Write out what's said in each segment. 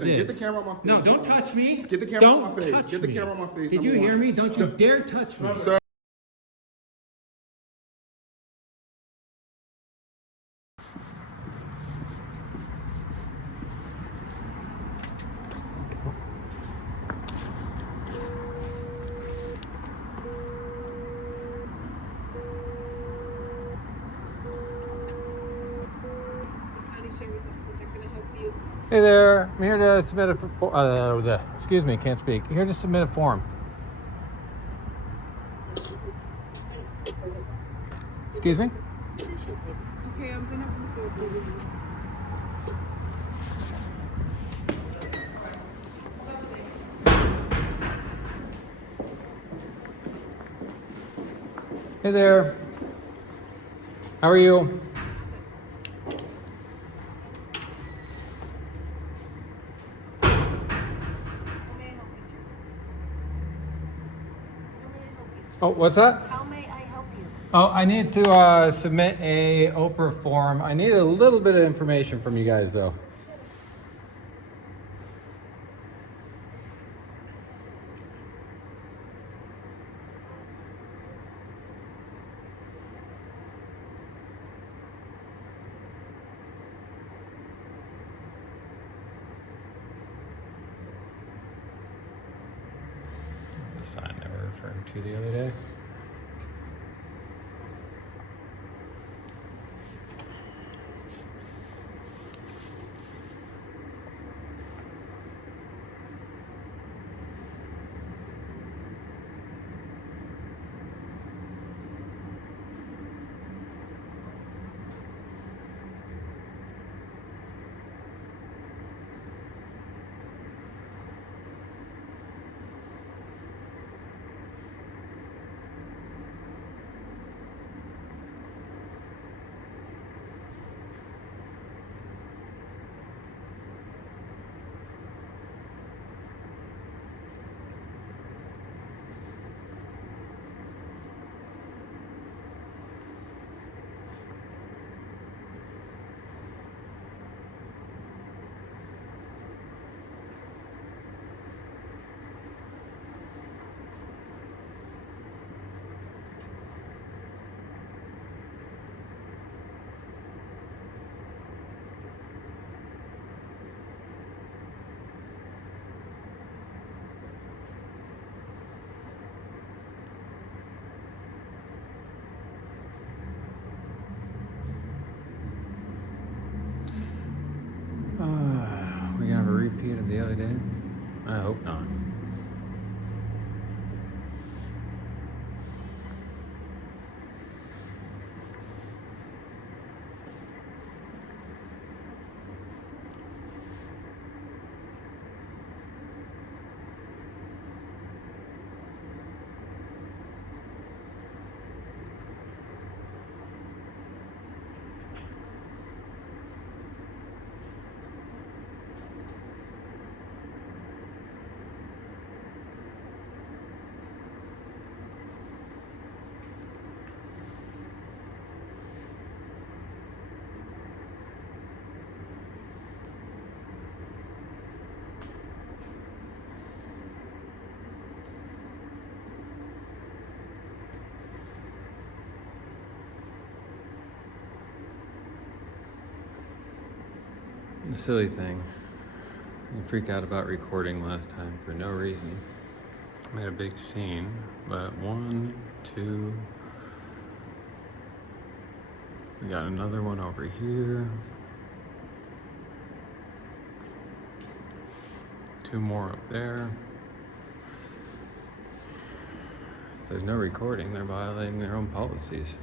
Get the camera on my face. No, don't touch me. Get the camera on my face. Get the camera on my face. Did you hear me? Don't you dare touch me. Sir. Hey there, I'm here to submit a excuse me, can't speak. Here to submit a form. Excuse me? Okay, I'm gonna Hey there. How are you? Oh, what's that? How may I help you? Oh, I need to submit a Oprah form. I need a little bit of information from you guys, though. The sign they were referring to the other day. We gonna have a repeat of the other day? I hope not. The silly thing. You freak out about recording last time for no reason. Made a big scene, but 1, 2. We got another one over here. 2 more up there. If there's no recording, they're violating their own policies.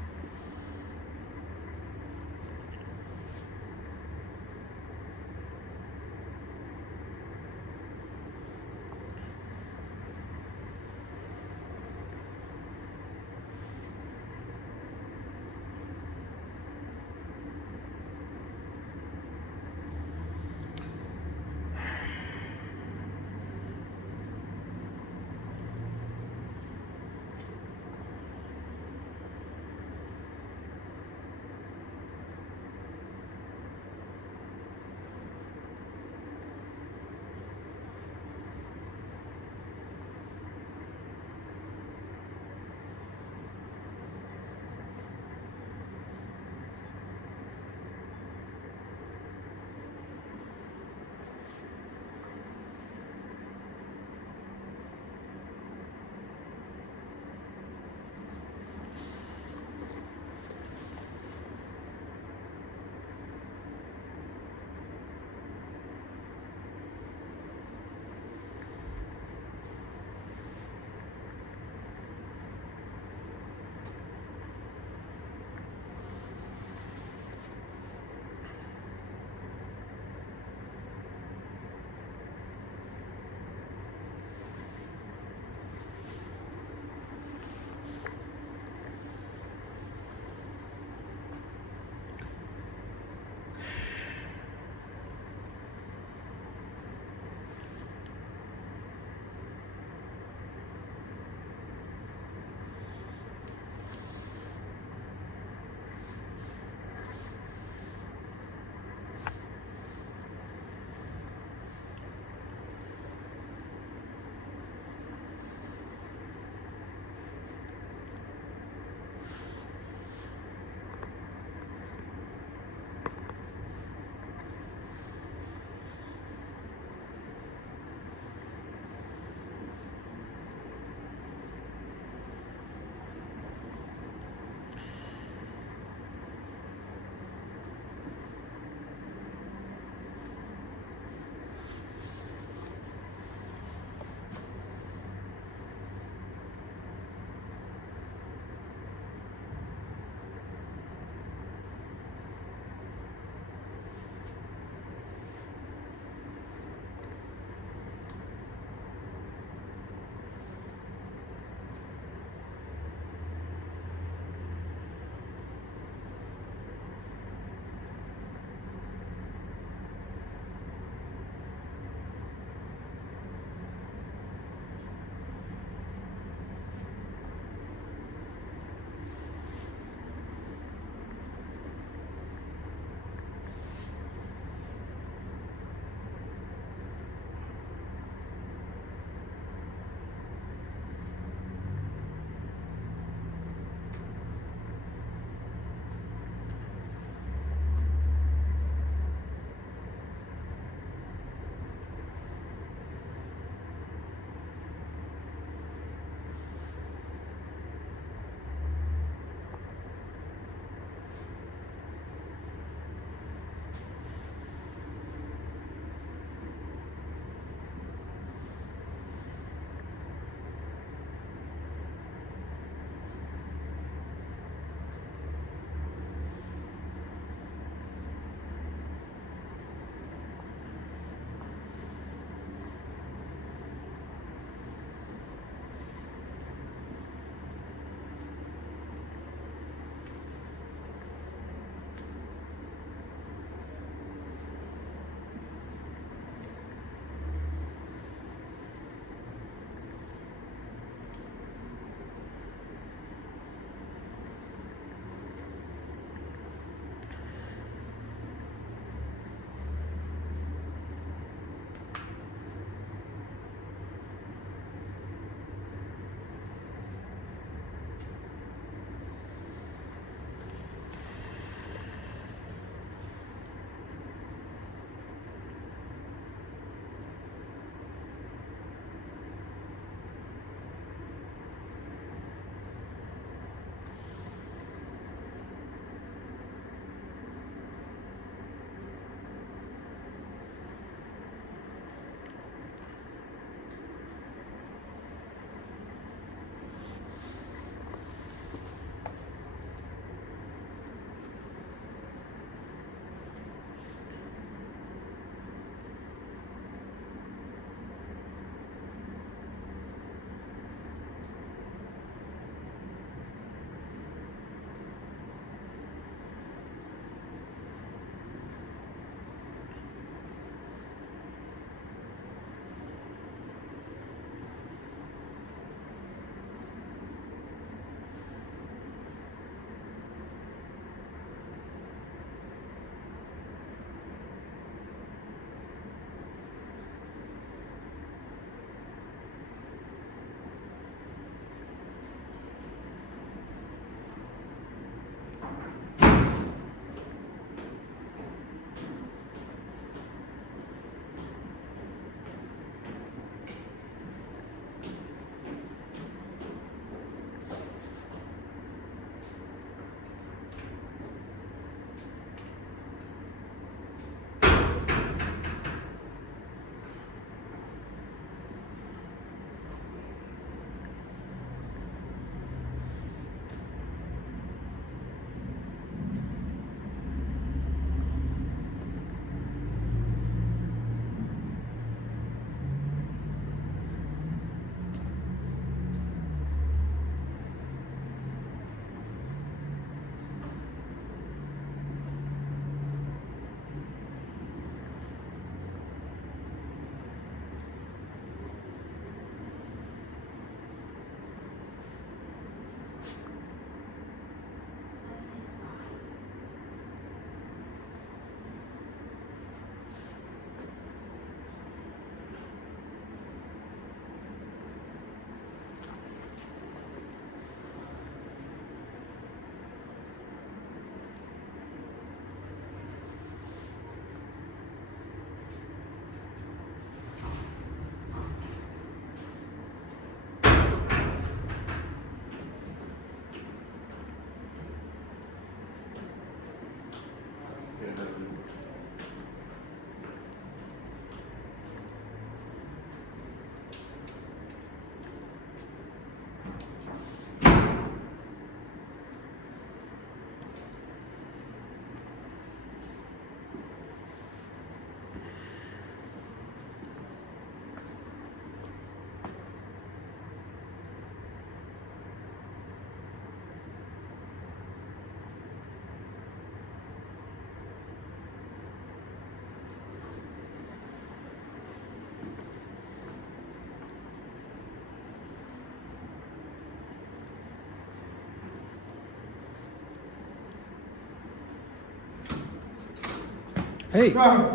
Hey,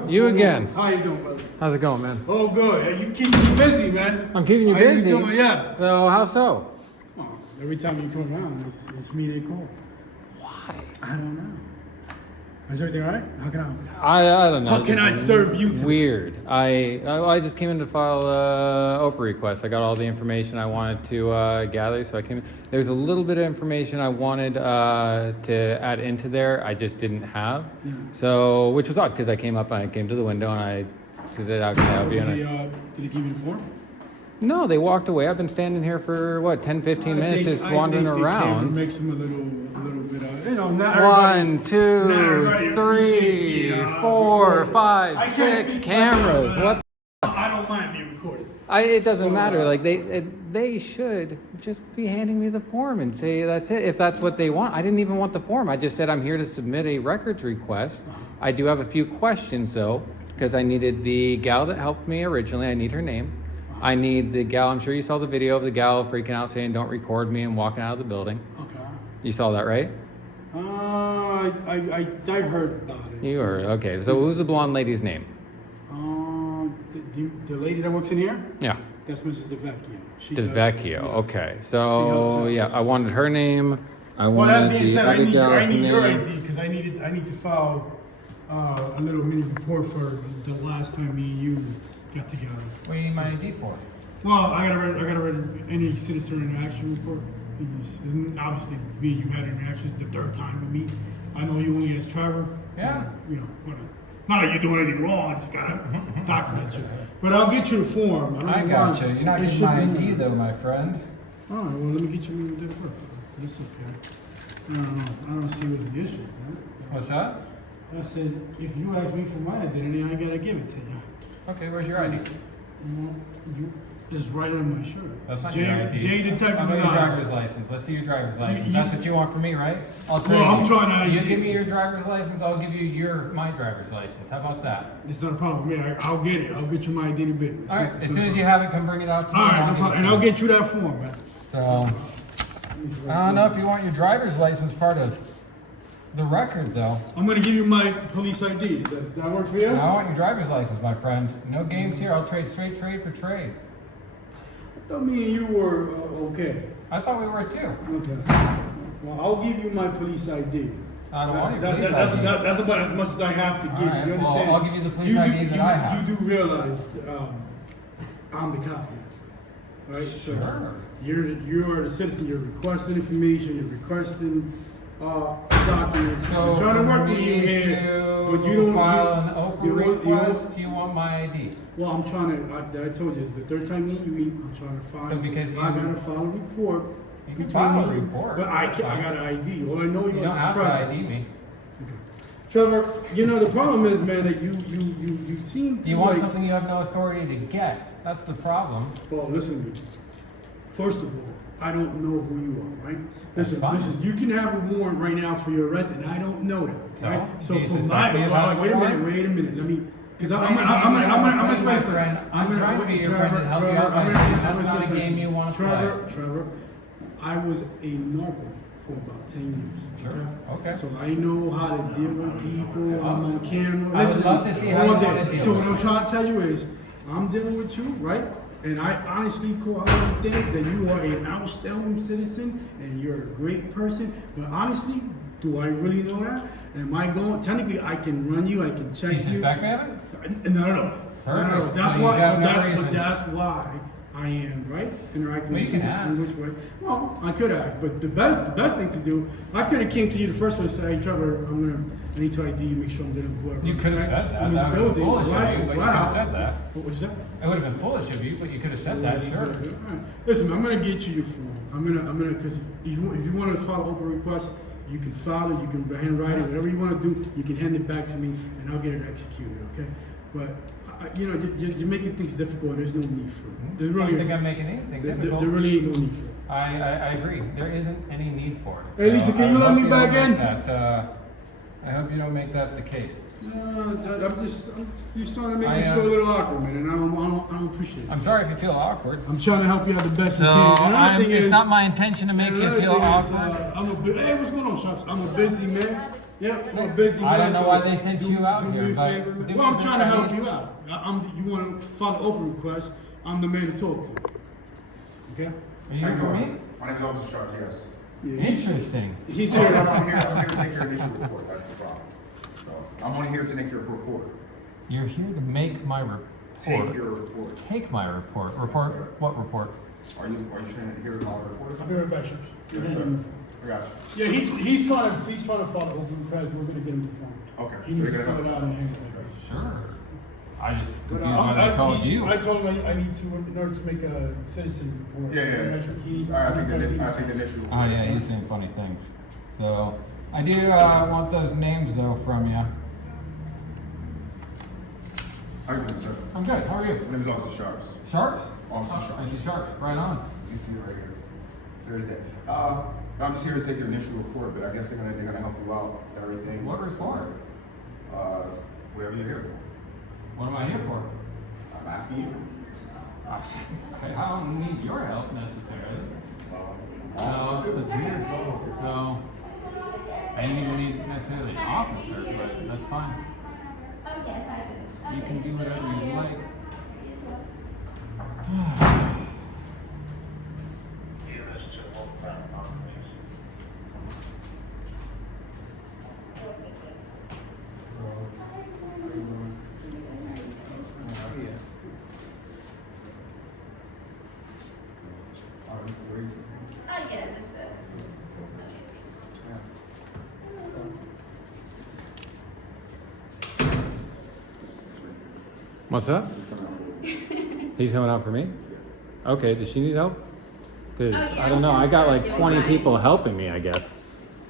you again. How you doing, brother? How's it going, man? Oh, good. Hey, you keep me busy, man. I'm keeping you How busy. you doing? Yeah. So, how so? Well, every time you come around, it's me they call. Why? I don't know. Is everything all right? How can I don't know. How can I Just serve you today? Weird. I just came in to file a OPA request. I got all the information I wanted to gather, so I came in. There's a little bit of information I wanted to add into there. I just didn't have. Yeah. So, which was odd because I came to the window and I said, "How can I help you?" And Did he give you the form? no, they walked away. I've been standing here for what, 10, 15 minutes, just wandering I around. Makes him a little bit of, not everybody. 1, 2, everybody 3, appreciates me, 4, I 5, can't 6 speak cameras. myself, What? I don't mind being recorded. It doesn't So, matter. Like they should just be handing me the form and say that's it. If that's what they want, I didn't even want the form. I just said I'm here to submit a records request. I do have a few questions though, because I needed the gal that helped me originally. I need her name. I need the gal. I'm sure you saw the video of the gal freaking out saying "Don't record me" and walking out of the building. Okay. You saw that, right? I heard about it. You heard. Okay. So who's the blonde lady's name? The lady that works in here? Yeah. That's Mrs. DeVecchio. She DeVecchio. does- Okay. She So helps yeah, I wanted her name. I Well, that wanted being the said, other gal's I need your name. ID because I need to file a little mini report for the last time me and you got together. What do you need my ID for? Well, I gotta read any citizen interaction report. Isn't obviously me and you had interactions the third time we meet. I know you only as Trevor. Yeah. You know, whatever. Not that you're doing anything wrong. I just gotta document you. But I'll get you the form. I don't got want- you. You're not it getting should my be- ID though, my friend. All right, well, let me get you a different birth. That's okay. I don't see what's the issue, man. What's that? I said, if you ask me for my identity, I gotta give it to you. Okay, where's your ID? You just right on my shirt. That's not J, your ID. J Detective How about your Rosado. driver's license? Let's see your driver's license. You- That's what you want from me, right? I'll Well, I'm trying to You ID. give me your driver's license, I'll give you my driver's license. How about that? It's not a problem. Yeah, I'll get it. I'll get you my identity business. All right. As soon as you have it, come bring it out to me. All right, and no I'll problem. give And it I'll to you. get you that form, man. So I don't know if you want your driver's license part of the record, though. I'm gonna give you my police ID. Does that work for you? I want your driver's license, my friend. No games here. I'll trade straight trade for trade. I thought me and you were okay. I thought we were too. Okay. Well, I'll give you my police ID. I don't want your That- police that's, ID. that's about as much as I have to give All right, you. You well, understand? I'll give you the police ID that I have. You do realize I'm the cop here, right? So Sure. you're the citizen. You're requesting information. You're requesting documents. So I'm trying to work for with you me here, to but you don't. file an you open want- request, you want my ID. Well, I'm trying to. I told you, it's the third time me and you meet. I'm trying to file. So because I you- gotta file a report. You can between file a me- report. But I got an ID. All I know You don't is have to Trevor. ID me. Trevor, you know the problem is, man, that you seem to You want like. something you have no authority to get. That's the problem. Well, listen to me. First of all, I don't know who you are, right? Listen, fine. listen. You can have a warrant right now for your arrest, and I don't know that, So? right? So Do you from suspect me of having a wait a warrant? minute. Let me. Because I'm I'm gonna my explain friend. something. I'm trying to be your friend and help you out by saying that's not a game you want to play. Trevor, I was a narco for about 10 years. Sure. Okay. So I know how to deal with people. I'm on camera. I would Listen, love to see how all you day. wanna deal So with what I'm it. trying to tell you is, I'm dealing with you, right? And I honestly think that you are an outstanding citizen and you're a great person. But honestly, do I really know that? Am I going? Technically, I can run you. I can check Do you you. suspect me of it? No. Perfect. That's I mean, why. you have no But reason. that's why I am right interacting Well, you with can you ask. in which way. Well, I could ask, but the best thing to do, I could have came to you the first one and said, "Hey, Trevor, I need to ID you, make sure I'm dealing with whoever." You could have Right? said that. I'm in That the would have been building. foolish of you, but you could have said that. What would you say? It would have been foolish of you, but you could have said that, sure. All right. Listen, I'm gonna get you your form. I'm gonna, because if you want to file an open request, you can file it, you can handwrite it, whatever you want to do, you can hand it back to me, and I'll get it executed. Okay? But you're making things difficult. And there's no need for it. There I really, don't think I'm making anything there difficult. really ain't no need for it. I agree. There isn't any need for it. Hey, Lisa, So can I you let hope me don't back make in? I hope you don't make that the case. I'm just trying to make I, me feel a little awkward, man, and I don't appreciate it. I'm sorry if you feel awkward. I'm trying to help you out the best So I can. Another thing it's is- not my intention to make you another feel thing is, awkward. hey, what's going on, Shops? I'm a busy man. Yep, I'm a busy man. I don't know so why they sent you out do here, me a but favor. do Well, I'm me trying to a help favor. you out. You want to file an open request? I'm the man to talk to. Okay? Are How you you for doing? me? My name is Officer Sharp, yes. Interesting. He's I'm here. here to take your initial report, that's the problem. So, I'm only here to make your report. You're here to make my report. Take your report. Take my report. Report? sir. What report? Are you trying to hear the report or I'll be something? right back, Shops. Yes, sir. I got you. Yeah, he's trying to file an open request. We're gonna get him to form. Okay, He so needs you're to gonna fill it help. out and hand it back. Sure. I just But, confused when I called you. I told him I need to, in order to make a citizen report. Yeah, yeah. He needs All right, I to. think the initial. Oh yeah, he's saying funny things. So I do want those names though from you. How you doing, sir? I'm good. How are you? My name is Officer Sharps. Sharps? Officer I Sharps. see Sharps. Right on. You see it right here. There's that. I'm just here to take your initial report, but I guess they're gonna help you out with everything. What report? Whatever you're here for. What am I here for? I'm asking you. I don't need your help necessarily. No, Officer, too. that's weird. No. I didn't even need necessarily an officer, but that's fine. You can do whatever you like. What's up? He's coming out for me? Okay, does she need help? Because, I don't know, I got like 20 people helping me, I guess.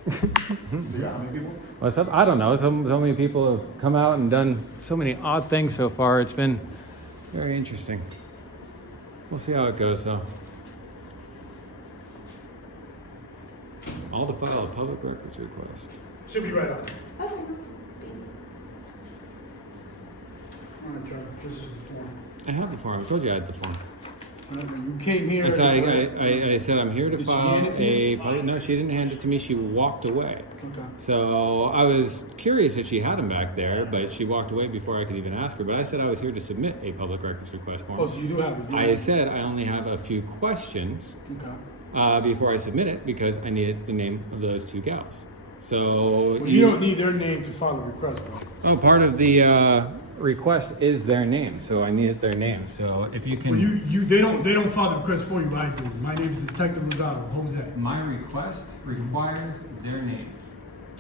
Yeah, how many people? What's up? I don't know, so many people have come out and done so many odd things so far. It's been very interesting. We'll see how it goes though. All to file a public records request. She'll be right up. This is the form. I have the form, I told you I had the form. You came here. I said I'm here to Did she file hand it to you? no, she didn't hand it to me, she walked away. Okay. So I was curious if she had him back there, but she walked away before I could even ask her. But I said I was here to submit a public records request form. Oh, so you do have it. I said I only have a few questions Okay. before I submit it because I needed the name of those two gals. So Well, you don't need their name to file a request, bro. Oh, part of the request is their name, so I needed their name. So if you can, Well, they don't file the request for you. I do. My name is Detective Rosado. Jose. my request requires their names.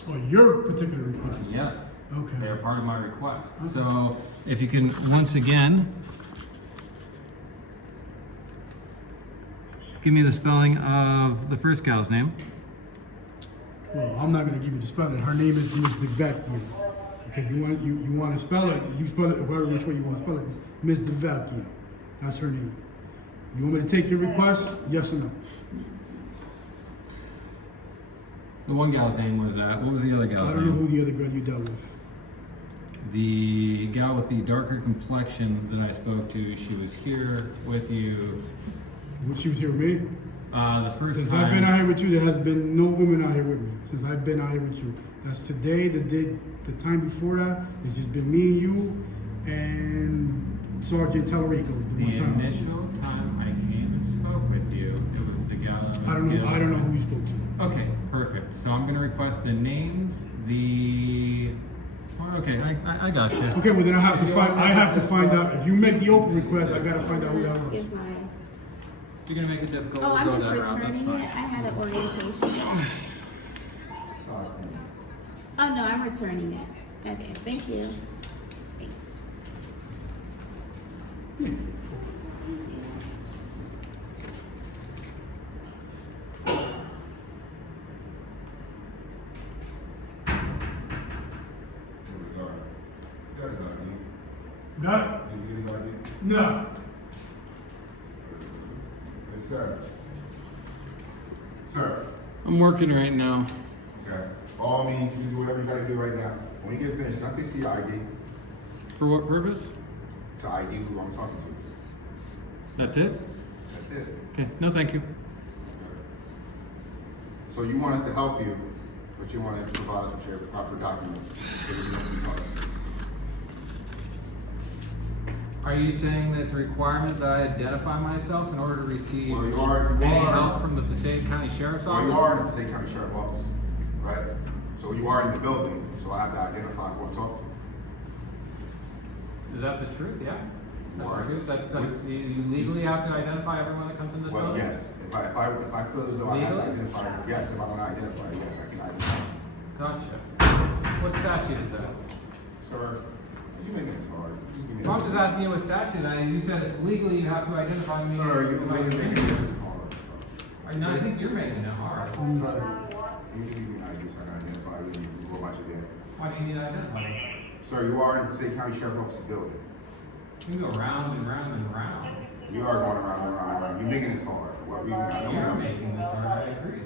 Oh, your particular request. Yes. Okay. They're part of my request. So if you can, once again, give me the spelling of the first gal's name. Well, I'm not gonna give you the spelling. Her name is Miss DeVecchio. Okay, you want to spell it? You spell it whatever which way you want to spell it. It's Miss DeVecchio. That's her name. You want me to take your request? Yes or no? The one gal's name was, what was the other I gal's don't know name? who the other girl you dealt with. The gal with the darker complexion that I spoke to, she was here with you. When she was here with me. The first Since time. I've been out here with you, there has been no women out here with me. Since I've been out here with you, that's today. The time before that, it's just been me and you and Sergeant Tellerico. The one time. initial time I came and spoke with you, it was the gal. that was I don't know. given- I don't know who you spoke to. Okay, perfect. So I'm gonna request the names, okay, I got you. Okay, well then I have to find out. If you make the open request, I gotta find out who that was. Is my, You're gonna make it difficult. oh, we'll I'm go just that route, that's returning fine. it. I had an orientation. Oh, no, I'm returning it. Okay, thank you. Thanks. No. No. Yes, sir. Sir. I'm working right now. Okay. All means you can do whatever you gotta do right now. When you get finished, can I please see your ID? For what purpose? To ID who I'm talking That's it? That's it. Okay, no, thank you. So you want us to help you, but you want to provide us with your proper documents. So we can open the car. Are you saying that it's a requirement that I identify myself in order to receive Well, you are, any help from the Passaic County Sheriff's well, Office? you are in the Passaic County Sheriff's Office, right? So you are in the building, so I have to identify who I'm talking to. Is that the truth? Yeah. That's Right. the truth. That's, you legally have to identify everyone that comes in this Well, building? yes, if I feel as though I have to Legally? identify, yes, if I'm gonna identify, yes, I can identify. Gotcha. What statute is that? Sir, you making it hard. Just give me So I'm just asking you what statute. You said it's legally you have to identify me. Sir, you if I really can. making it hard. No, I think you're making it hard. Sir, you give me an ID so I can identify you and go about your day. Why do you need to identify me? Sir, you are in the Passaic County Sheriff's Office building. You can go round and round and round. You are going around and around and around. You're making this hard. For what reason? I don't You're know. making this hard. I agree.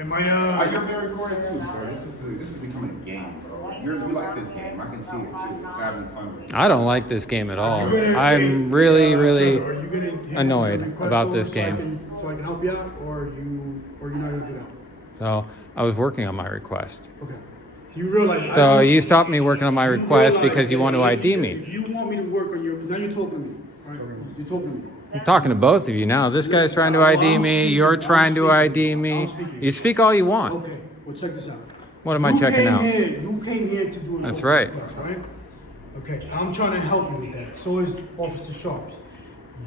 Am I, You're being recorded too, sir. This is becoming a game, bro. You like this game. I can see it too. It's having fun with you. I don't like this game at all. you gonna- I'm hey, really, Trevor, really are you gonna hand annoyed the request about over this so game. So I can help you out, or you're not gonna do that? So I was working on my request. Okay. You realize. So you stopped me working on my request because you want to ID If me. you want me to work on your, now you're talking to me, all right? You're talking to me. I'm talking to both of you now. This guy's trying to ID me. You're trying to ID me. You speak all you want. Okay, well, check this out. What am I checking out? You came here to do an That's open right. request, right? Okay, I'm trying to help you with that. So is Officer Sharps.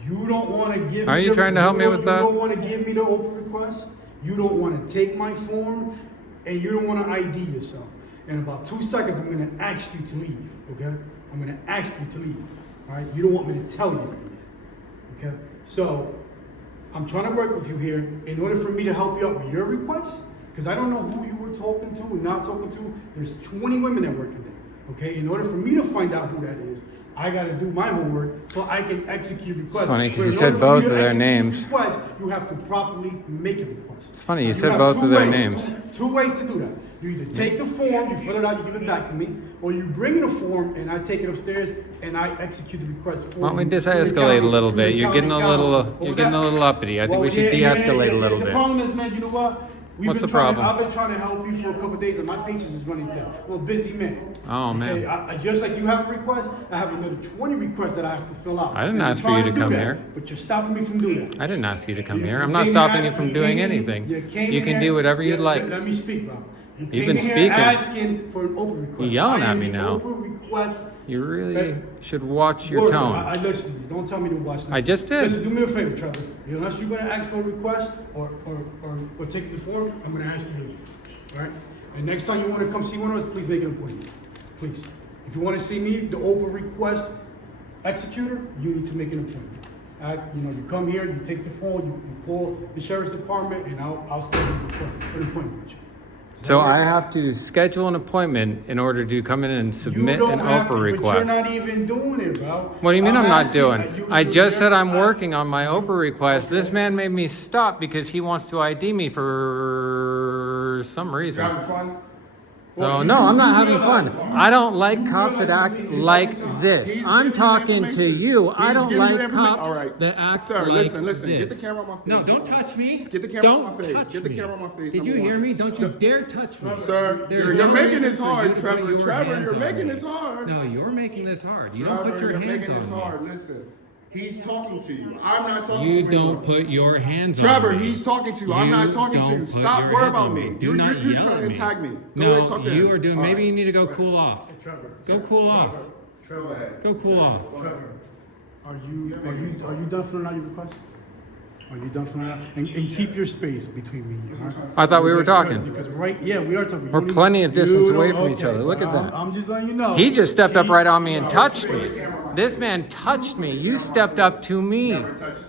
You don't want to give. Are me you the- trying to help me don't- with that? You don't want to give me the open request. You don't want to take my form, and you don't want to ID yourself. In about 2 seconds, I'm going to ask you to leave. Okay? I'm going to ask you to leave. All right? You don't want me to tell you to leave. Okay? So I'm trying to work with you here in order for me to help you out with your request, because I don't know who you were talking to and not talking to. There's 20 women that work in there. Okay? In order for me to find out who that is, I got to do my homework so I can execute requests. It's funny 'cause But you in said order for me both to of their execute names. Request, you have to properly make a request. It's funny, you You said have both two of their ways, names. Two ways to do that. You either take the form, you fill it out, you give it back to me, or you bring in a form and I take it upstairs and I execute the request for you. Why don't we through the de-escalate a county- little through the bit? You're county getting a council. little, What you're was getting a that? little uppity. I think we Well, should yeah, de-escalate a little The bit. problem is, man, you know what? What's the problem? I've been trying to help you for a couple of days and my patience is running thin. I'm a busy man. Oh, man. Okay, just like you have a request, I have another 20 requests that I have to fill out. I didn't And I'm ask for you trying to do come that, here. But you're stopping me from doing that. I didn't ask you to come You- here. you I'm not came stopping here- you from you doing came in- anything. you came You in can here- do whatever you'd yeah, like. Let me speak, bro. You You've came been in here speaking. asking for an open request. You're yelling I at am me the now. Open request. You really Hey, should watch your Word, tone. I listen to you. Don't tell me to watch that. I just did. Listen, do me a favor, Trevor. Unless you're gonna ask for a request or take the form, I'm gonna ask you to leave. All right? And next time you wanna come see one of us, please make an appointment. Please. If you wanna see me, the open request executor, you need to make an appointment. You come here, you take the phone, you call the sheriff's department, and I'll schedule an appointment with you. Is So that I right? have to schedule an appointment in order to come in and submit You an don't have OPA to, request. But you're not even doing it, bro. What do you mean I'm not asking, doing? I just said I'm you're- working on my OPA request. This Okay. man made me stop because he wants to ID me for some You reason. having fun? No, you- no, I'm not you having realize- fun. I don't like you cops that realize act he's like giving this. He's I'm giving you talking to information. you. I He's don't giving you like information. cops All right. that act Sir, like listen, this. get the camera on my face. No, don't touch me. Get the camera Don't on my face. touch Get the me. camera on my face, Did you number hear one. me? Don't you dare touch me. Sir, There's you're no making reason this for you hard, to put Trevor. your Trevor, hands you're on making me. this hard. No, you're making this hard. You don't put Trevor, your you're hands making this on me. hard. Listen, he's talking to you. I'm not talking to You you. don't put your hands on Trevor, me. he's talking to you. I'm not talking to don't you. put Stop your worrying hands about on me. Do You're not you're yell trying at to me. attack me. Go No, ahead, talk to him. you are doing. All Maybe right. you need to go cool off. Trevor. Go cool off. Go ahead. Go cool off. Trevor, are you done filling out your request? Are you done filling out? And keep your space between me and you. All right? I thought we were talking. Because yeah, we are talking. We're You plenty of distance you away don't- from each other. Look at that. I'm just letting you know. He just stepped up Keep- right on me and touched me. This man touched me. You stepped up to me.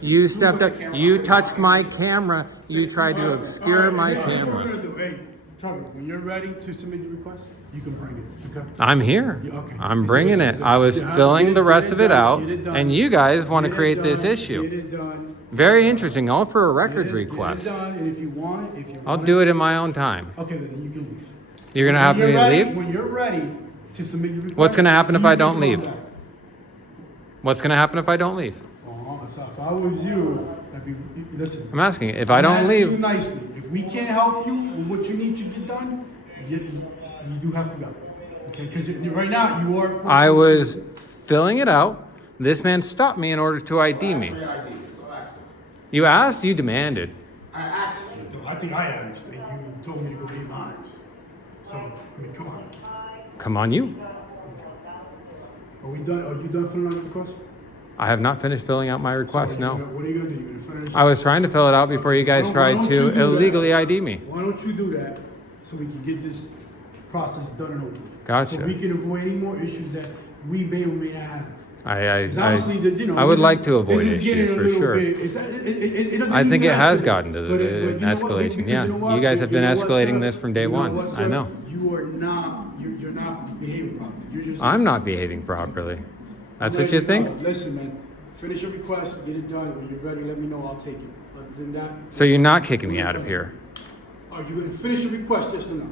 You stepped up. You touched my camera. You tried to obscure my Here's what we're camera. gonna do. Hey, Trevor, when you're ready to submit your request, you can bring it. Okay. I'm here. Yeah, okay. I'm So bringing listen, it. I was yeah, filling get the rest get of it done, out, get it done. and you guys want to Get it create this done, issue. Get it done. Very interesting. All for a Get records it request. done, and if you want it, I'll do it in my own time. Okay, then you can leave. You're gonna have me When you're ready- leave? When you're ready, to submit your request. What's gonna happen if you I get don't leave? contact. What's going to happen if I don't leave? So if I was you, I'd be, listen. I'm asking, if I I'm don't asking you leave, nicely. If we can't help you with what you need to get done, you do have to go. Okay, because right now you are. I was filling it out. This man stopped me in order to ID me. Free ID. That's all I asked for. You asked, you demanded. I asked you. I think I asked, and you told me to go get mine. So, I mean, come on. Come on, you. Are we done? Are you done filling out the request? I have not finished filling out my request, So, no. What are you gonna do? You're gonna finish? I was trying to fill it out before you guys Why tried don't you to do that? illegally ID me. Why don't you do that so we can get this process done and over with? Gotcha. So we can avoid any more issues that we may or may not have. I 'Cause obviously, I would this like is- to avoid this is getting issues a for little sure. bit- it doesn't I need think to it has escalate. gotten to But the you know what? escalation. Because Yeah, you know what? you guys have been know what, escalating sir? this from day You know one. what, I sir? know. You are not. You're not behaving properly. You're just. I'm not behaving properly. That's what you think? Listen, man. Finish your request. Get it done. When you're ready, let me know. I'll take it. Other than that. So you're not kicking me out of here. Are you going to finish your request? Yes or no?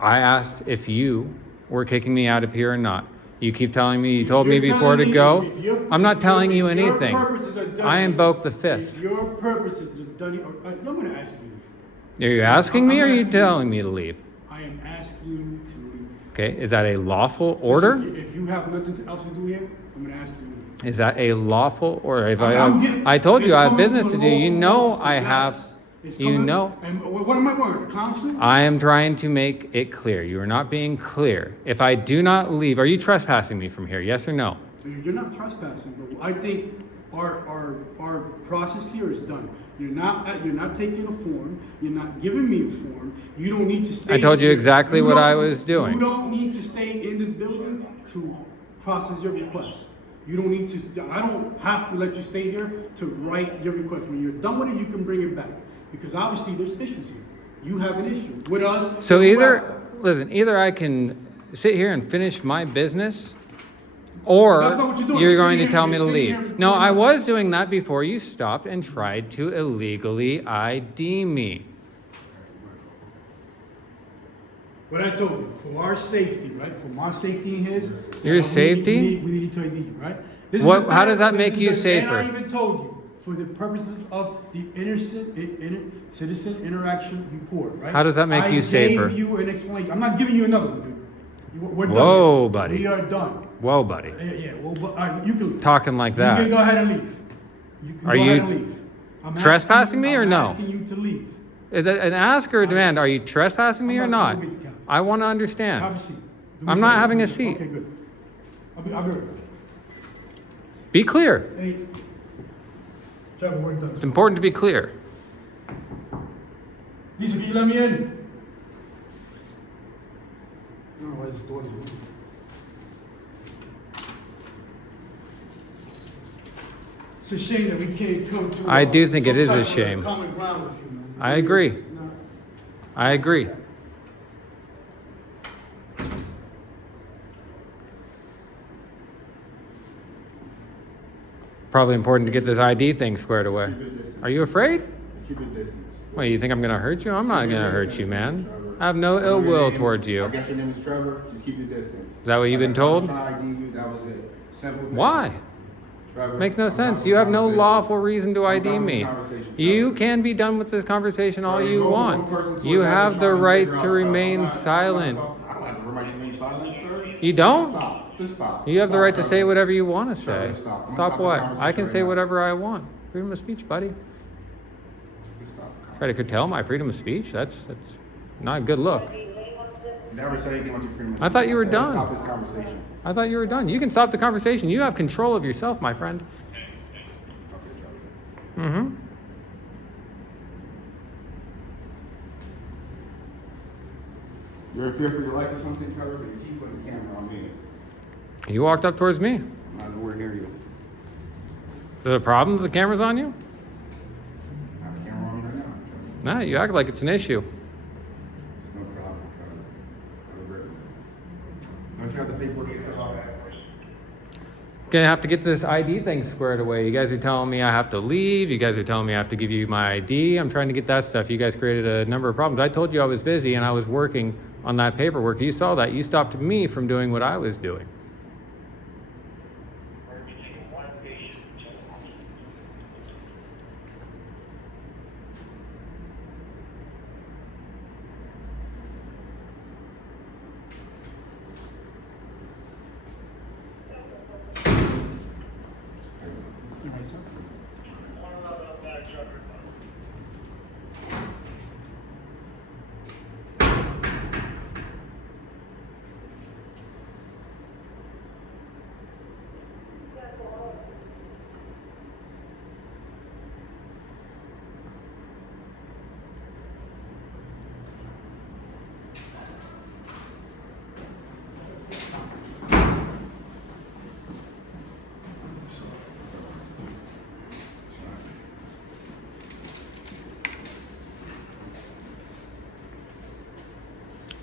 I asked if you were kicking me out of here or not. You keep telling me, you If told me you're before to telling me- go. if your- I'm not if telling your- you if your anything. purposes are done I here, invoked the fifth. If your purposes are done, I'm going to ask you. Are you asking me or are I'm you asking telling me to leave? I am asking you to leave. Okay, is that a lawful order? Listen, if you have nothing else to do here, I'm going to ask you to leave. Is that a lawful order? If I'm getting- I told you it's I have coming business from to a do. You lawful know officer. I have, It's you coming- know. And what am I wearing? A clown suit? I am trying to make it clear. You are not being clear. If I do not leave, are you trespassing me from here? Yes or no? You're not trespassing, but I think our process here is done. You're not taking a form. You're not giving me a form. You don't need to stay. I told you here. exactly You what don't- I was doing. You don't need to stay in this building to process your request. You don't need to. I don't have to let you stay here to write your request. When you're done with it, you can bring it back because obviously there's issues here. You have an issue with us. So with either, whoever. listen, either I can sit here and finish my business, or That's not what you're doing. you're You're going to sitting tell here- me to you're sitting leave. here No, I recording was doing that before you stopped and tried to illegally ID me. What I told you, for our safety, right? For my safety and his. Your safety? We need to ID you, right? This is What- the- how does that this make is you the- safer? And I even told you, for the purposes of the citizen interaction report, right? How does that make you safer? I gave you an explanation. I'm not giving you another one, dude. We're done. Whoa, here. buddy. We are done. Whoa, buddy. Yeah, well, but, all right, you can leave. Talking like You can that. go ahead and leave. You can Are go you ahead and leave. I'm trespassing me or I'm no? asking you to leave. Is that an ask or a demand? Are you trespassing me or I'm about not? to go get the couch. I want to Have a understand. seat. Do me I'm a not favor. having a seat. Okay, good. I'll be right back. Be clear. Hey, Trevor, we're done. It's important to be clear. Lisa, can you let me in? No, I just thought it was. It's a shame that we can't come to. I do think some it is a type of shame. Common ground with you, man. I agree. It's not- I agree. Probably important to get this ID thing squared away. Are you afraid? Keep it distance. What, you think I'm gonna hurt you? I'm not gonna hurt you, man. I have no ill will towards I you. guess your name is Trevor. Just keep your distance. Is that what you've been Like I said, told? I'm trying to ID you. That was it. Simple. thing. Why? Trevor, Makes no I'm sense. done You with have no conversation. lawful reason to I'm ID done with me. conversation, You Trevor. can be done with this conversation all Trevor, you go from want. one person to You another have the trying to right figure to out stuff. remain I'm not silent. talking- I don't have the right to remain silent, sir. You don't? Stop. Just stop. You have the Stop, right to Trevor. say whatever you want to Trevor, say. just stop. I'm gonna Stop stop this what? I conversation can right say now. whatever I want. Freedom of speech, buddy. Just stop. Try to curtail my freedom of speech? That's not a good look. Never say anything about your freedom of I thought speech. you were said, done. Stop this conversation. I thought you were done. You can stop the conversation. You have control of yourself, my friend. Okay, Trevor. Mm-hmm. You're in fear for your life or something, Trevor? But you keep putting the camera on me. You walked up towards me. I'm not nowhere near you. Is it a problem that the camera's on you? I have a camera on me right now. Trevor. Nah, you act like it's an issue. It's no problem, Trevor. Have a great one. Don't you have the paperwork to fill out? Gonna have to get this ID thing squared away. You guys are telling me I have to leave. You guys are telling me I have to give you my ID. I'm trying to get that stuff. You guys created a number of problems. I told you I was busy and I was working on that paperwork. You saw that. You stopped me from doing what I was doing.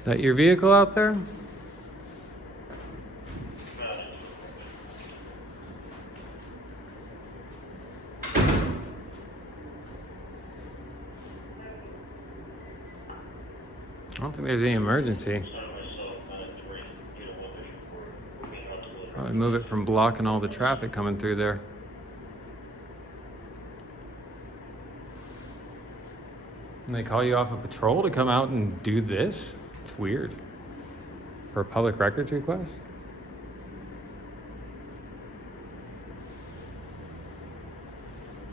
That your vehicle out there? I don't think there's any emergency. Probably move it from blocking all the traffic coming through there. And they call you off a patrol to come out and do this? It's weird. For a public records request?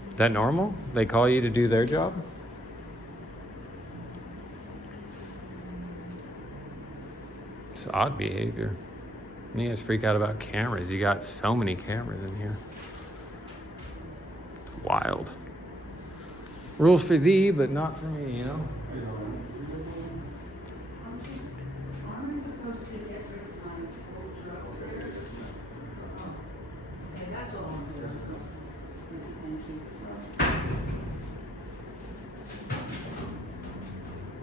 Is that normal? They call you to do their job? It's odd behavior. And you guys freak out about cameras. You got so many cameras in here. It's wild. Rules for thee, but not for me, you know? Aren't we supposed to get rid of my old trucks? Okay, that's all I'm doing. Thank you.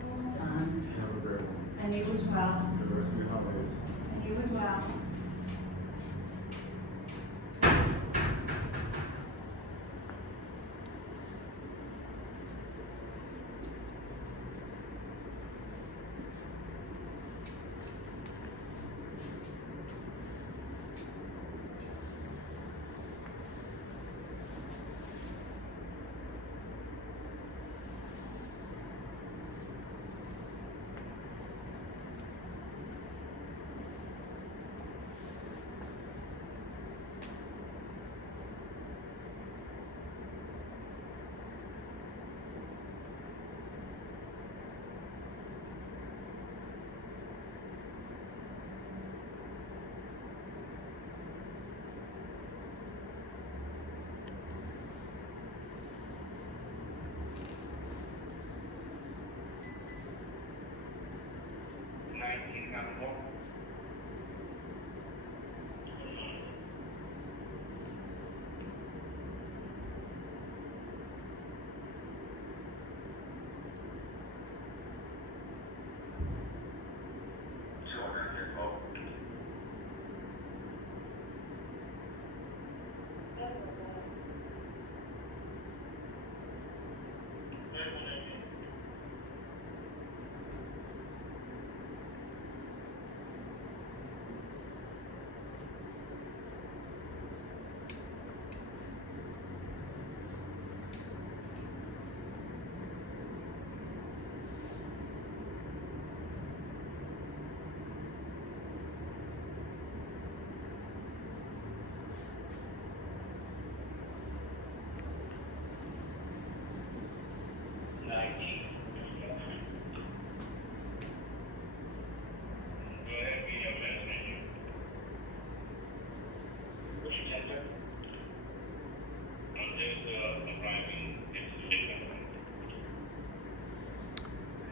Well done. Have a great one. And you as well. Enjoy the rest of your holidays. And you as well.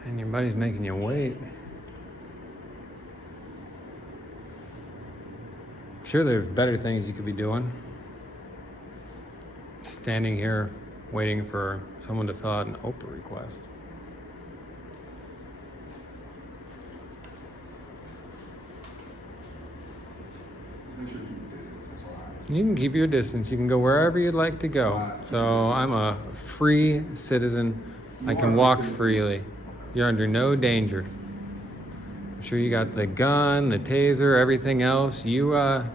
And your buddy's making you wait. Sure, there's better things you could be doing. Standing here waiting for someone to fill out an OPA request. Make sure you keep your distance, that's all I. You can keep your distance. You can go wherever you'd like to go. So I'm a free citizen. I can walk freely. You're under no danger. sure you got the gun, the taser, everything else. You'll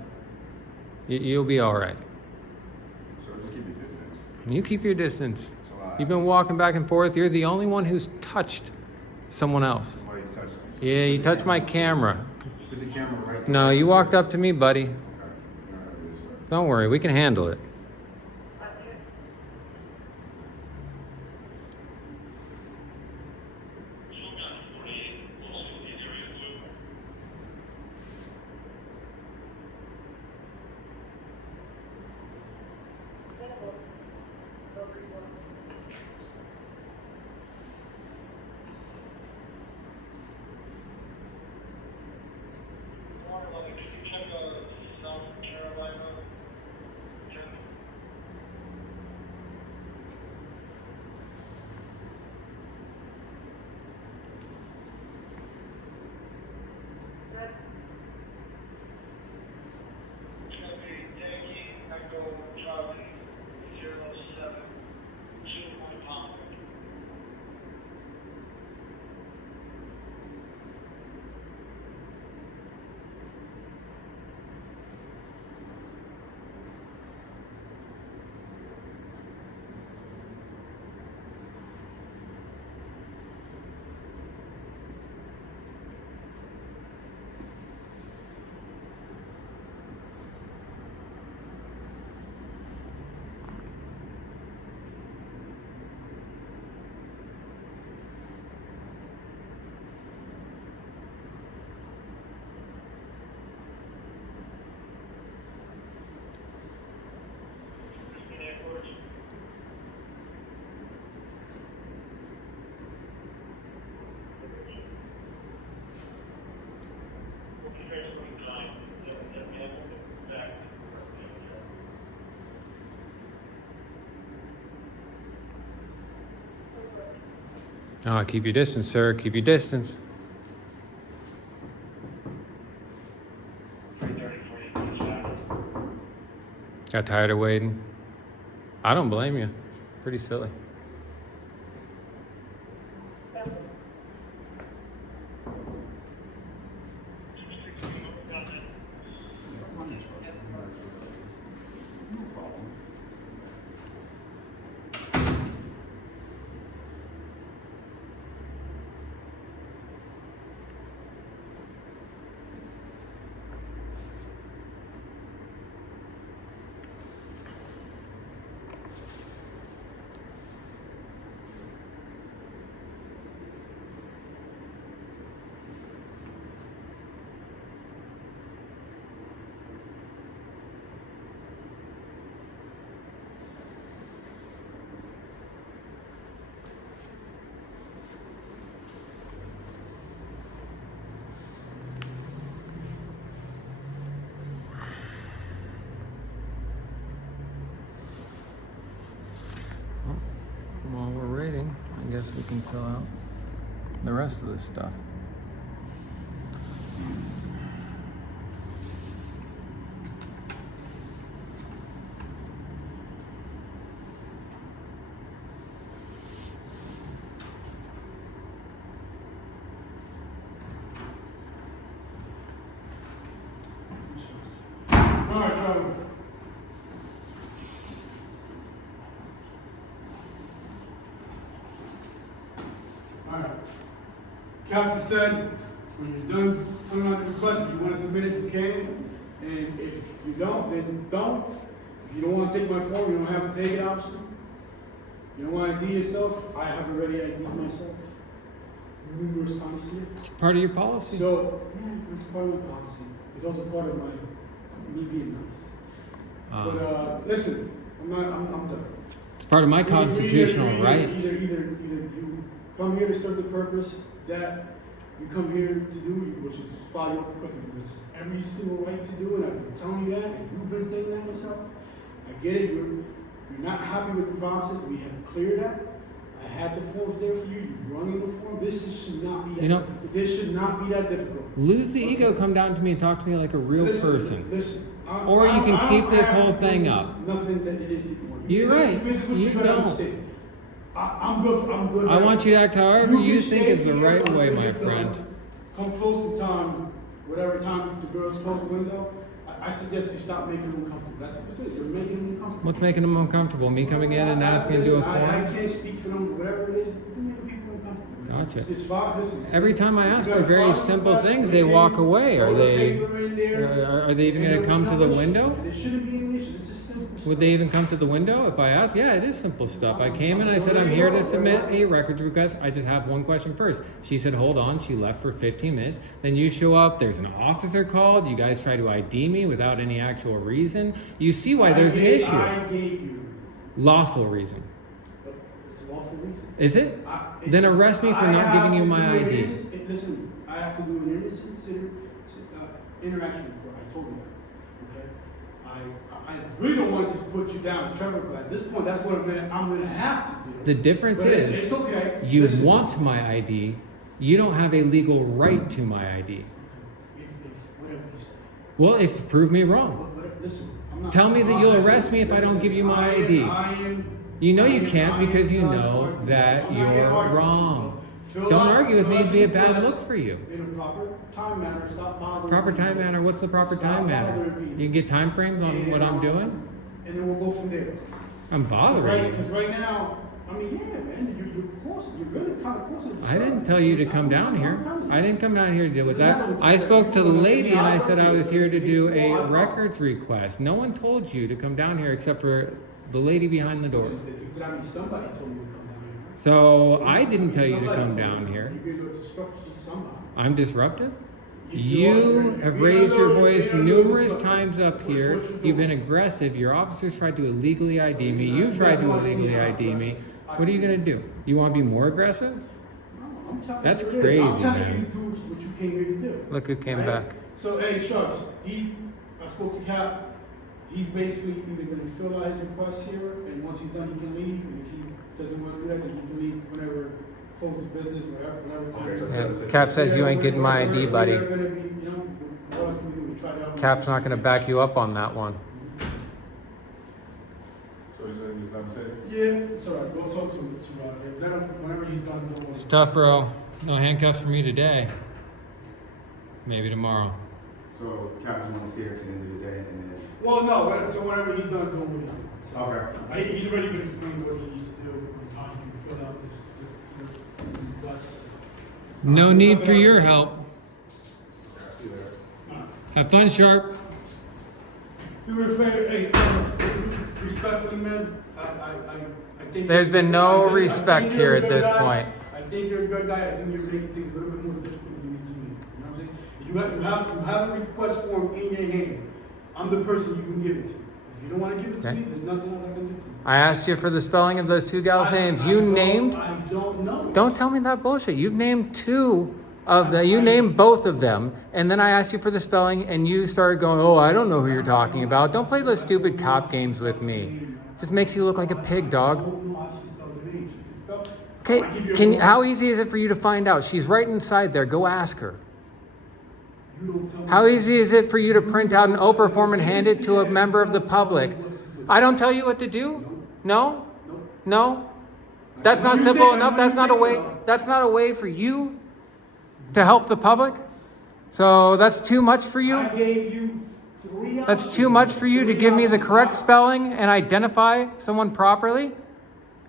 be all right. So just keep your distance. You keep your distance. So You've been walking back and forth. You're the only one who's touched someone else. somebody touched me. Yeah, you touched my camera. Put the camera right there. No, you walked up to me, buddy. Okay. You don't have to do this, sir. Don't worry, we can handle it. Oh, keep your distance, sir. Keep your distance. Got tired of waiting? I don't blame you. It's pretty silly. While we're waiting, I guess we can fill out the rest of this stuff. All right, Charlie. All right. Captain said, when you're done filling out the request, if you want to submit it, you can. And if you don't, then don't. If you don't want to take my form, you don't have to take it, obviously. You don't want to ID yourself, I have already ID'd myself. Numerous times here. Part of your policy. So, yeah, it's part of my policy. It's also part of my, me being nice. But listen, I'm done. It's part of my constitutional Either rights. you come here to serve the purpose that you come here to do, which is file your request, which is every single right to do it. I've been telling you that, and you've been saying that yourself. I get it. You're not happy with the process. We have cleared that. I had the forms there for you. You run in the form. Should not be that difficult. This should not be that difficult. Lose the ego, come down to me and talk to me like a real person. Listen. Or you can keep this whole thing up. Nothing that it is that you want. You're right. This is what You gotta don't. understand. I'm good. I want you to act however you think is the right way, my Until you're friend. done come close to time, whatever time the girls close the window, I suggest you stop making them uncomfortable. That's what it is. You're making them uncomfortable. What's making them uncomfortable? Me coming in and asking to do a Listen, I form? can't speak for them, whatever it is, you can make people uncomfortable. Gotcha. It's fine, listen. Every time I ask You for gotta very follow simple the things, process. they walk away. Are Throw the they? paper in there. Are they even gonna come to the window? There shouldn't be any issues, it's just simple. Would they even come to the window if I asked? Yeah, it is simple stuff. I came and I said, I'm here to submit a records request. I just have one question first. She said, hold on. She left for 15 minutes. Then you show up. There's an officer called. You guys try to ID me without any actual reason. You see why there's an I issue. gave you a reason. Lawful reason. But it's a lawful reason. Is it? Then arrest me for not giving you my ID. Listen, I have to do an innocent interaction report. I told you that. Okay? I really don't want to just put you down, Trevor, but at this point, that's what I'm gonna have to do. The difference But is, it's okay. you Listen, want my ID. You don't have a legal right to my ID. if whatever you say. Well, if prove me wrong. Listen, I'm not. Tell me that you'll listen, arrest me if I don't listen, give you my I am- ID. I am. You know I you am- can't I am because you not know arguing. that I'm not here you're arguing with you, wrong. bro. Fill Don't out- argue with me, fill it'd be a out the bad request look for you. In a proper time manner, stop bothering. Proper me. time manner, what's the proper Stop time manner? bothering me. You can get time frames on And, what I'm doing? And then we'll go from there. I'm bothering you. Because right now, I mean, yeah, man, you're really kind of causing. I didn't tell you to come down here. I didn't come down here to deal with that. I spoke to the lady and I said I was here to do a records request. No one told you to come down here except for the lady behind the door. Did I mean somebody told me to come down here? So I didn't tell you to Somebody come told me down to here. You're going to disrupt somebody. I'm disruptive? You're- You have you're raised your gonna- voice you're gonna numerous disrupt. times up That's here. what you're You've been doing. aggressive. Your officers tried to illegally ID me. You tried to illegally ID me. What are you gonna do? You wanna be more aggressive? No, I'm telling That's you, it is. crazy, I'm telling man. you to do what you came here to do. Look who came Right? back. So, hey, Sharps, I spoke to Cap. He's basically either gonna fill out his request here, and once he's done, he can leave. And if he doesn't want to do that, then he can leave whenever, close the business, whatever time. Okay, so Yeah, Cap says you ain't getting my ID, buddy. We're gonna be, you know, what else can we do? We try to help him. Cap's not gonna back you up on that one. So is that what I'm saying? Yeah, it's all right. Go talk to let him, whenever he's done. Go It's tough, bro. No handcuffs for me today. Maybe tomorrow. So Cap just want to see her to the end of the day, and then. Well, no, so whenever he's done doing what he's doing. So, Okay. He's already been explaining what he needs to do, and how he can fill out this request. No need for your help. Okay, I'll see you later. Have fun, Sharp. Do me a favor, hey, respectfully, man, I think. There's been no I think respect you're here a at good this guy. point. I think you're a good guy. I think you're making things a little bit more difficult than you need to make. You know what I'm saying? You have a request form in your hand. I'm the person you can give it to. If you don't want to give it to Okay. me, there's nothing else I can do to you. I asked you for the spelling of those two gals' names. You named. I don't know. Don't tell me that bullshit. You've named two of the. You named both of them, and then I asked you for the spelling, and you started going, "Oh, I don't know who you're talking about." Don't play those stupid cop games with me. Just makes you look like a pig, dog. Okay, how easy is it for you to find out? She's right inside there. Go ask her. How easy is it for you to print out an Oprah form and hand it to a member of the public? I don't tell you what to do? No? No? That's not simple enough? That's not a way. That's not a way for you to help the public? So that's too much for you? I gave you 3 options. That's too much for you to give me the correct spelling and identify someone properly?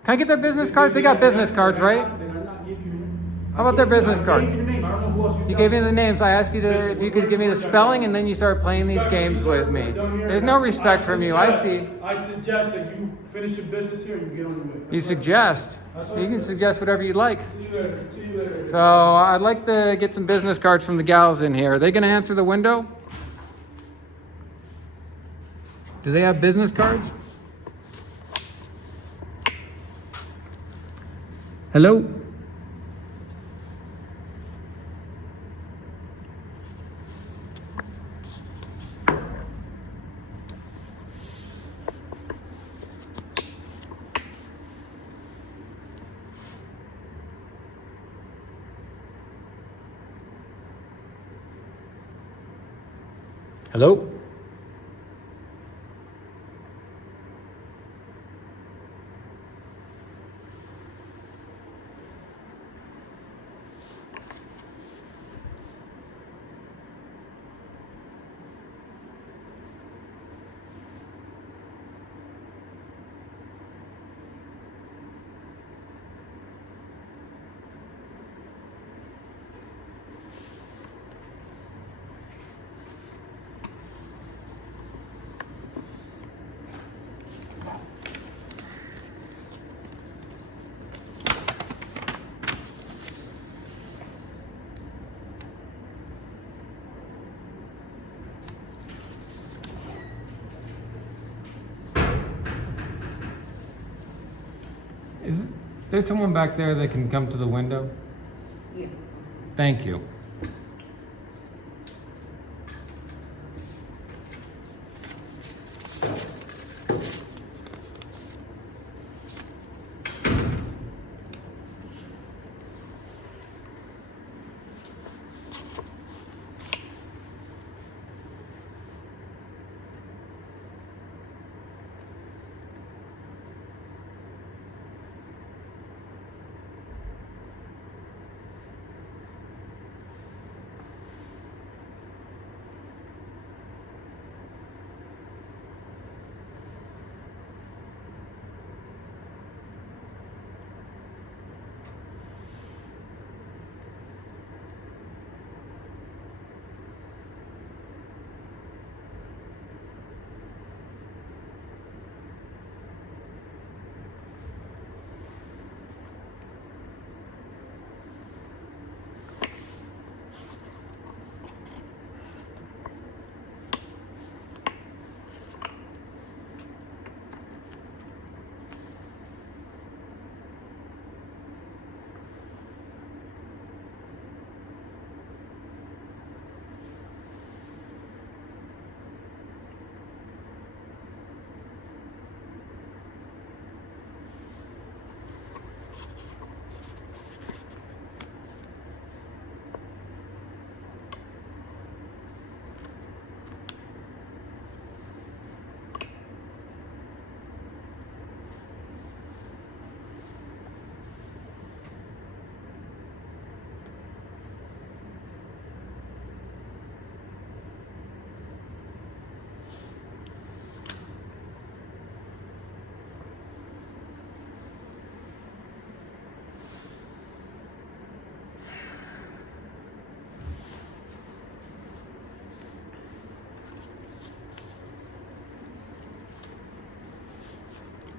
Can I get their business cards? They got business cards, right? How about their business cards? You gave me the names. I asked you to, if you could give me the spelling, and then you started playing these games with me. There's no respect from you. I see. I suggest that you finish your business here and you get on your way. You suggest. You can suggest whatever you like. See you later. See you later. So I'd like to get some business cards from the gals in here. Are they going to answer the window? Do they have business cards? Hello? Hello? There's someone back there that can come to the window. Yeah. Thank you.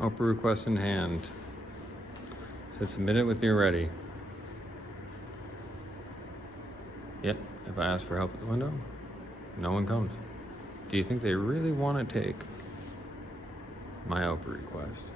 Oprah request in hand. So submit it when you're ready. Yep, if I ask for help at the window, no one comes. Do you think they really want to take my Oprah request?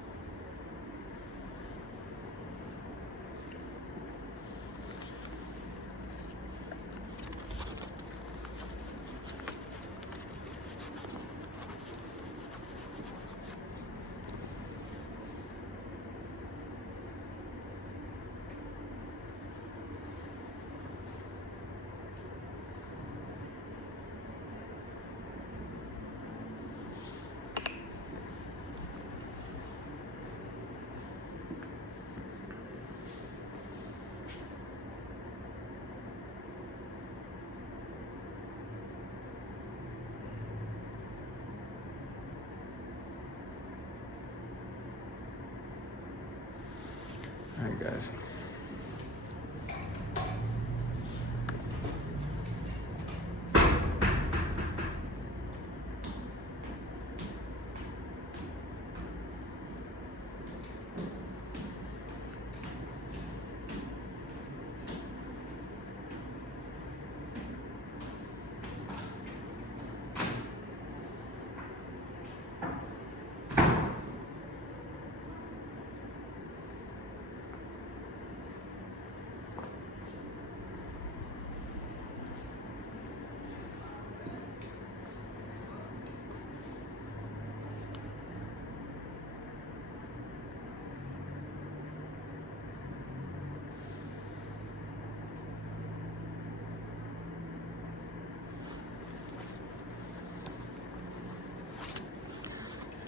All right, guys.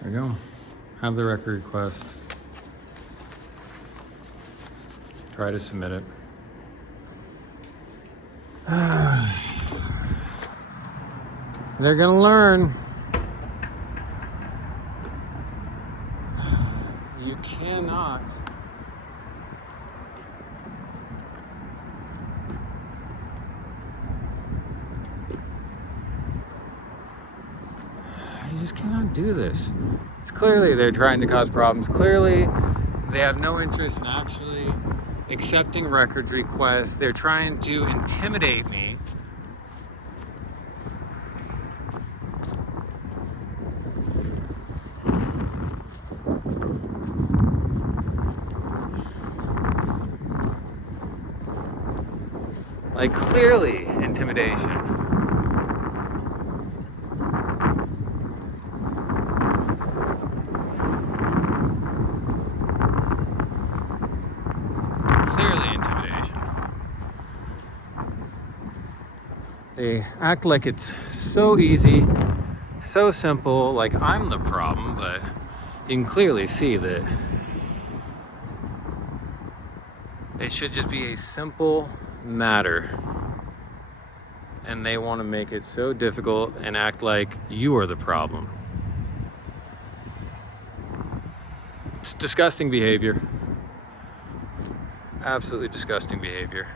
There you go. Have the record request. Try to submit it. They're gonna learn. You cannot. You just cannot do this. It's clearly they're trying to cause problems. Clearly they have no interest in actually accepting records requests. They're trying to intimidate me. Like, clearly intimidation. Clearly intimidation. They act like it's so easy, so simple, like I'm the problem, but you can clearly see that it should just be a simple matter. And they want to make it so difficult and act like you are the problem. It's disgusting behavior. Absolutely disgusting behavior.